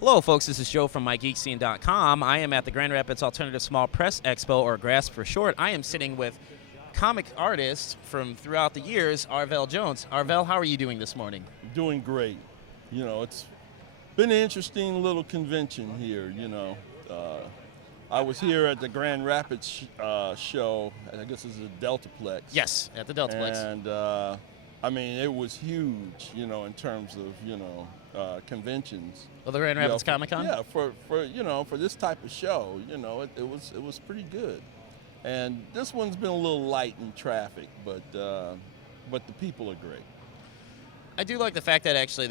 Hello, folks. This is Joe from MIGeekScene.com. I am at the Grand Rapids Alternative Small Press Expo, or GRASP for short. I am sitting with comic artist from throughout the years, Arvell Jones. Arvell, how are you doing this morning? Doing great. You know, it's been an interesting little convention here, you know. I was here at the Grand Rapids show, I guess it's a Deltaplex. Yes, at the Deltaplex. And, I mean, it was huge, you know, in terms of, conventions. Well, the Grand Rapids Comic Con? Yeah, for this type of show, you know, it was pretty good. And this one's been a little light in traffic, but the people are great. I do like the fact that actually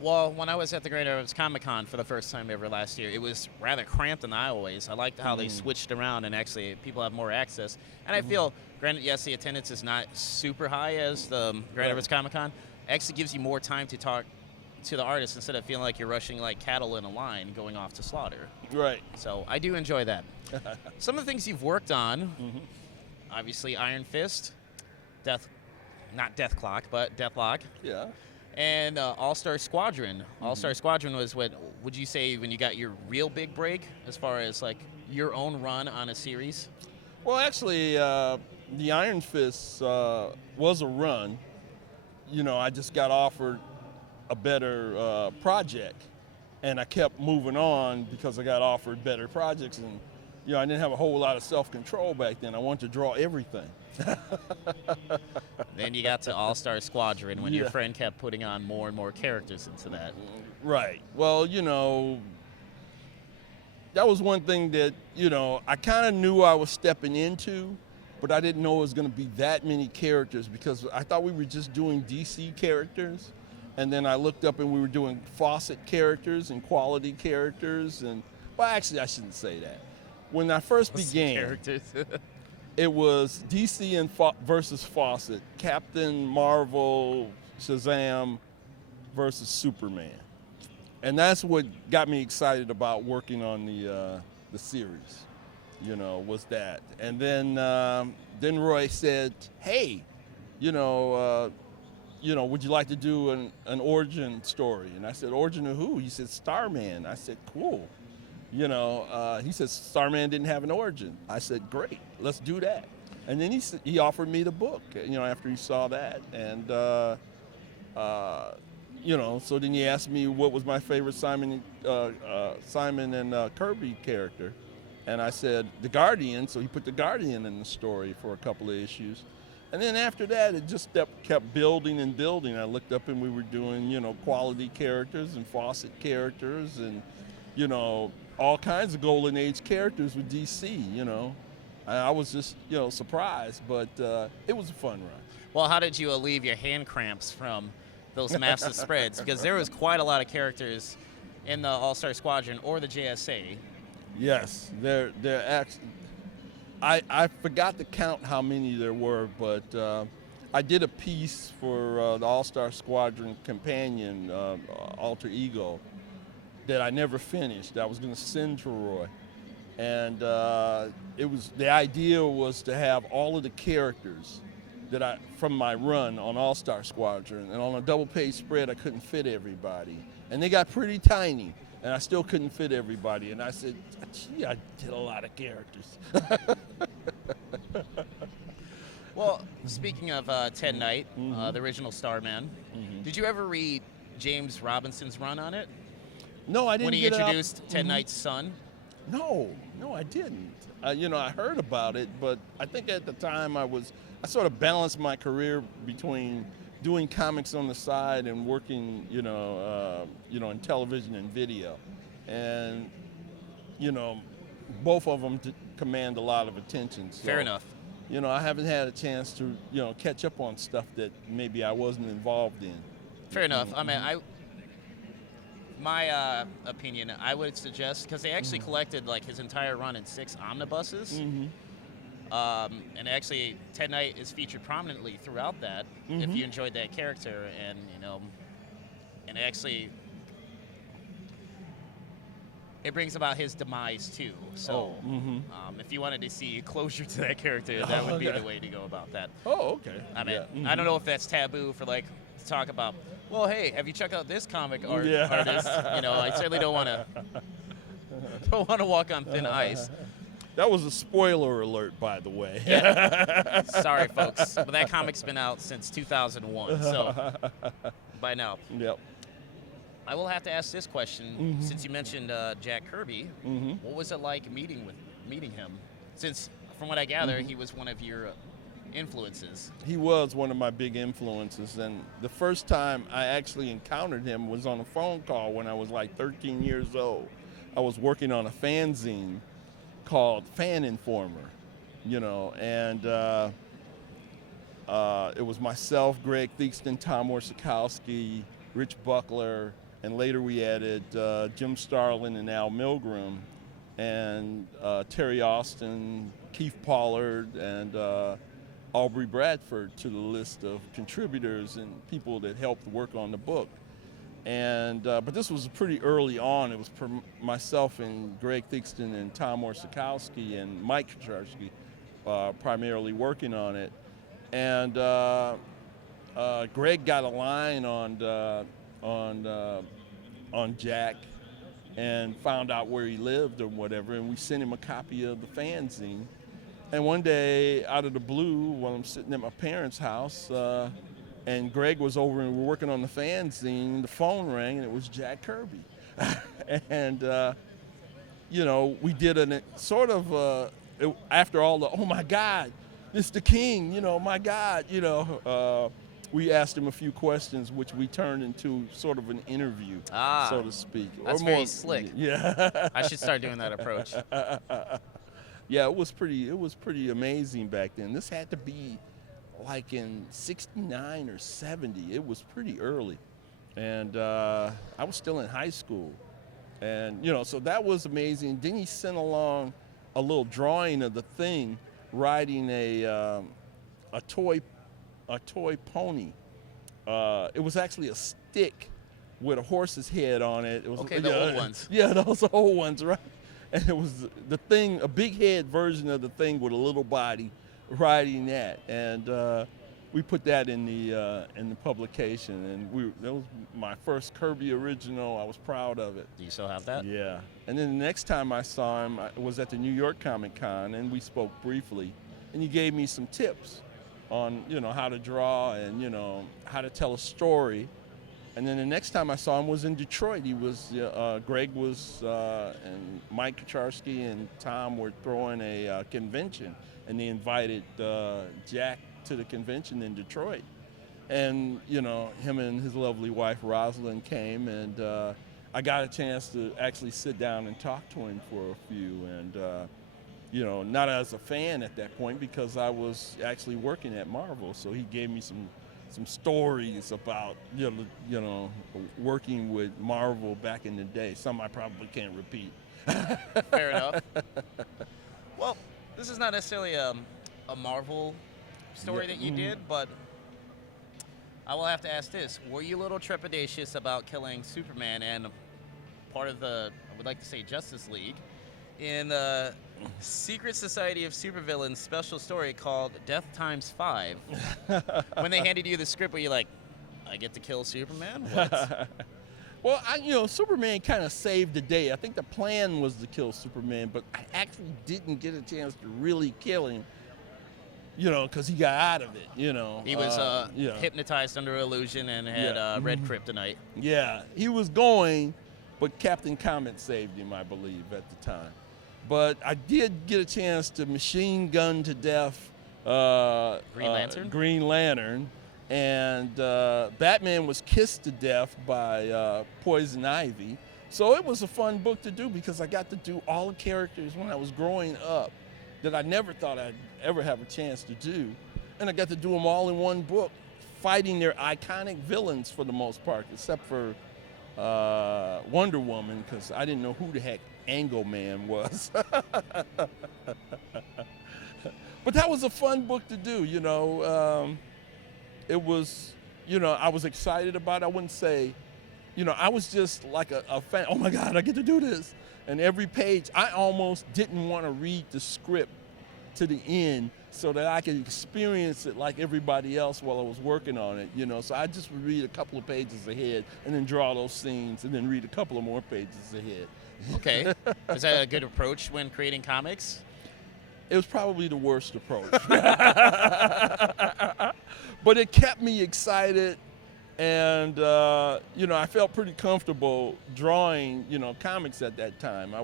when I was at the Grand Rapids Comic Con for the first time ever last year, it was rather cramped than I always. I liked how they switched around and actually people have more access. And I feel, granted, yes, the attendance is not super high as the Grand Rapids Comic Con. Actually gives you more time to talk to the artist instead of feeling like you're rushing like cattle in a line going off to slaughter. Right. So I do enjoy that. Some of the things you've worked on, obviously Iron Fist, not Death Clock, but Deathlock. Yeah. And All-Star Squadron. All-Star Squadron was what, would you say, when you got your real big break as far as like your own run on a series? Well, actually, the Iron Fist was a run. You know, I just got offered a better project, and I kept moving on because I got offered better projects, and I didn't have a whole lot of self-control back then. I wanted to draw everything. Then you got to All-Star Squadron when your friend kept putting on more and more characters into that. Right. Well, that was one thing that, I kind of knew I was stepping into, but I didn't know it was going to be that many characters because I thought we were just doing DC characters. And then I looked up and we were doing Fawcett characters and quality characters. Well, actually, I shouldn't say that. When I first began, it was DC and versus Fawcett, Captain Marvel, Shazam versus Superman. And that's what got me excited about working on the series, was that. And then Roy said, hey, would you like to do an origin story? And I said, origin of who? He said, Starman. I said, cool. He said, Starman didn't have an origin. I said, great, let's do that. And then he offered me the book, after he saw that. And, so then he asked me what was my favorite Simon and Kirby character. And I said, the Guardian. So he put the Guardian in the story for a couple of issues. And then after that, it just kept building and building. I looked up and we were doing, quality characters and Fawcett characters and, all kinds of Golden Age characters with DC, I was just, surprised, but it was a fun run. Well, how did you alleviate your hand cramps from those massive spreads? Because there was quite a lot of characters in the All-Star Squadron or the JSA. Yes, they're actually... I forgot to count how many there were, but I did a piece for the All-Star Squadron companion, Alter Ego, that I never finished. I was going to send to Roy. And the idea was to have all of the characters from my run on All-Star Squadron. And on a double-page spread, I couldn't fit everybody. And they got pretty tiny. And I still couldn't fit everybody. And I said, gee, I did a lot of characters. Well, speaking of Ted Knight, the original Starman, did you ever read James Robinson's run on it? No, I didn't. When he introduced Ted Knight's son? No, I didn't. I heard about it, but I think at the time I sort of balanced my career between doing comics on the side and working, in television and video. And, both of them command a lot of attention. So, fair enough. I haven't had a chance to, catch up on stuff that maybe I wasn't involved in. Fair enough. I mean, my opinion, I would suggest, because they actually collected like his entire run in 6 omnibuses. And actually, Ted Knight is featured prominently throughout that. If you enjoyed that character, and actually, it brings about his demise too. So, if you wanted to see closure to that character, that would be the way to go about that. Oh, okay. I mean, I don't know if that's taboo for like to talk about, well, hey, have you checked out this comic Yeah. artist? You know, I certainly don't want to walk on thin ice. That was a spoiler alert, by the way. Yeah. Sorry, folks, but that comic's been out since 2001, so by now. Yep. I will have to ask this question, since you mentioned Jack Kirby. What was it like meeting him? Since, from what I gather, he was one of your influences. He was one of my big influences, and the first time I actually encountered him was on a phone call when I was like 13 years old. I was working on a fanzine called Fan Informer, you know, and it was myself, Greg Theakston, Tom Orzechowski, Rich Buckler, and later we added Jim Starlin and Al Milgram, and Terry Austin, Keith Pollard, and Aubrey Bradford to the list of contributors and people that helped work on the book. And but this was pretty early on. It was myself and Greg Theakston and Tom Orzechowski and Mike Kucharski primarily working on it. And Greg got a line on Jack and found out where he lived or whatever, and we sent him a copy of the fanzine. And one day, out of the blue, while I'm sitting at my parents' house, and Greg was over and we were working on the fanzine, the phone rang and it was Jack Kirby. And, you know, we did a sort of, after all the, oh my God, it's the king, you know, my God, you know, we asked him a few questions, which we turned into sort of an interview, so to speak. That's very slick. Yeah. I should start doing that approach. Yeah, it was pretty amazing back then. This had to be like in 69 or 70. It was pretty early. And I was still in high school. And, you know, so that was amazing. Then he sent along a little drawing of the Thing riding a toy pony. It was actually a stick with a horse's head on it. It was, okay, the old ones. Yeah, those old ones, right? And it was the Thing, a big head version of the Thing with a little body riding that. And we put that in the publication. And that was my first Kirby original. I was proud of it. Do you still have that? Yeah. And then the next time I saw him, I was at the New York Comic Con, and we spoke briefly. And he gave me some tips on, you know, how to draw and, you know, how to tell a story. And then the next time I saw him was in Detroit. He was, Greg was, and Mike Kucharski and Tom were throwing a convention, and they invited Jack to the convention in Detroit. And, you know, him and his lovely wife, Rosalind, came, and I got a chance to actually sit down and talk to him for a few. And, you know, not as a fan at that point, because I was actually working at Marvel, so he gave me some stories about, you know, working with Marvel back in the day. Some I probably can't repeat. Fair enough. Well, this is not necessarily a Marvel story that you did, but I will have to ask this. Were you a little trepidatious about killing Superman and part of the, I would like to say, Justice League in the Secret Society of Supervillains special story called Death Times 5? When they handed you the script, were you like, I get to kill Superman? What? Well, you know, Superman kind of saved the day. I think the plan was to kill Superman, but I actually didn't get a chance to really kill him, you know, because he got out of it, you know. He was hypnotized under illusion and had red kryptonite. Yeah, he was going, but Captain Comet saved him, I believe, at the time. But I did get a chance to machine gun to death Green Lantern, and Batman was kissed to death by Poison Ivy. So it was a fun book to do because I got to do all the characters when I was growing up that I never thought I'd ever have a chance to do. And I got to do them all in one book, fighting their iconic villains for the most part, except for Wonder Woman, because I didn't know who the heck Angleman was. But that was a fun book to do, you know. It was, you know, I was excited about it. I wouldn't say, you know, I was just like a fan. Oh my God, I get to do this. And every page, I almost didn't want to read the script to the end so that I could experience it like everybody else while I was working on it, you know. So I just would read a couple of pages ahead and then draw those scenes and then read a couple of more pages ahead. Okay. Is that a good approach when creating comics? It was probably the worst approach. But it kept me excited, and you know, I felt pretty comfortable drawing, you know, comics at that time. I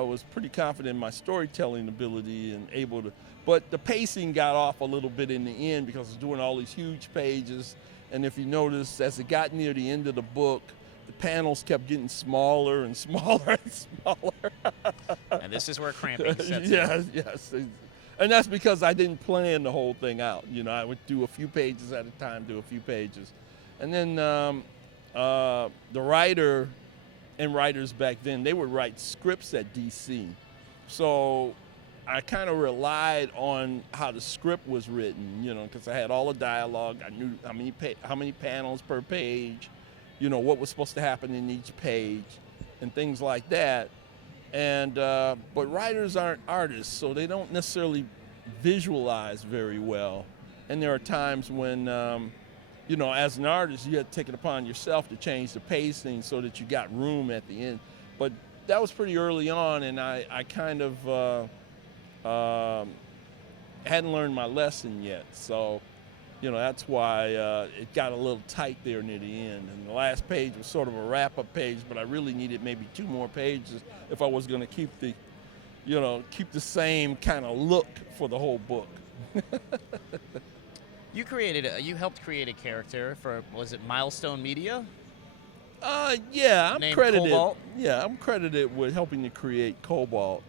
was pretty confident in my storytelling ability and able to, but the pacing got off a little bit in the end because I was doing all these huge pages, and if you notice, as it got near the end of the book, the panels kept getting smaller and smaller and smaller. And this is where cramping sets Yes, yes. And that's because I didn't plan the whole thing out. You know, I would do a few pages at a time, do a few pages. And then the writer and writers back then, they would write scripts at DC. So I kind of relied on how the script was written, you know, because I had all the dialogue. I knew how many panels per page, you know, what was supposed to happen in each page and things like that. And but writers aren't artists, so they don't necessarily visualize very well. And there are times when, you know, as an artist, you had to take it upon yourself to change the pacing so that you got room at the end. But that was pretty early on, and I kind of hadn't learned my lesson yet. So, you know, that's why it got a little tight there near the end. And the last page was sort of a wrap-up page, but I really needed maybe 2 more pages if I was going to keep the, you know, keep the same kind of look for the whole book. You helped create a character for, was it Milestone Media? Yeah, I'm Named credited. Cobalt? Yeah, I'm credited with helping to create Cobalt.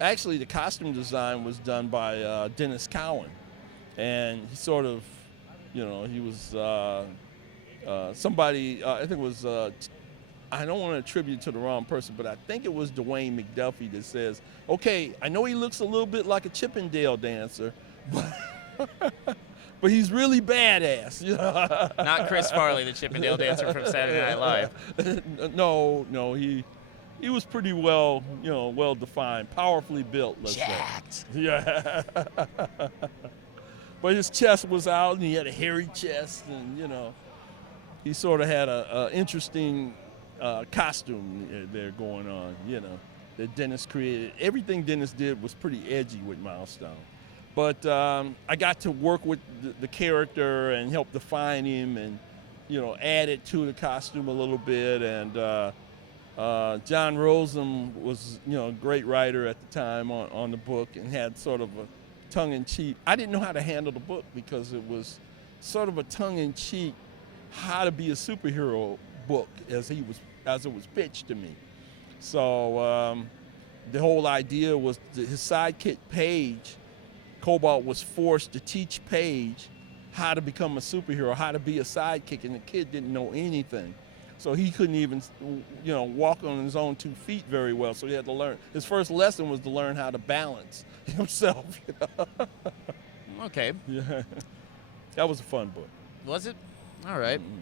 Actually, the costume design was done by Dennis Cowan, and he sort of, you know, he was somebody, I think it was, I don't want to attribute to the wrong person, but I think it was Dwayne McDuffie that says, okay, I know he looks a little bit like a Chippendale dancer, but he's really badass. You know? Not Chris Farley, the Chippendale dancer from Saturday Night Live. No, he was pretty well, you know, well defined, powerfully built, let's Jacked. say. Yeah. But his chest was out, and he had a hairy chest, and, you know, he sort of had a interesting costume there going on, you know, that Dennis created. Everything Dennis did was pretty edgy with Milestone. But I got to work with the character and help define him and, you know, add it to the costume a little bit. And John Rosen was, you know, a great writer at the time on the book and had sort of a tongue-in-cheek. I didn't know how to handle the book because it was sort of a tongue-in-cheek how to be a superhero book as it was pitched to me. So the whole idea was that his sidekick Paige, Cobalt, was forced to teach Paige how to become a superhero, how to be a sidekick, and the kid didn't know anything. So he couldn't even, you know, walk on his own 2 feet very well. So he had to learn. His first lesson was to learn how to balance himself. You know? Okay. Yeah, that was a fun book. Was it? All right. Mm-hmm.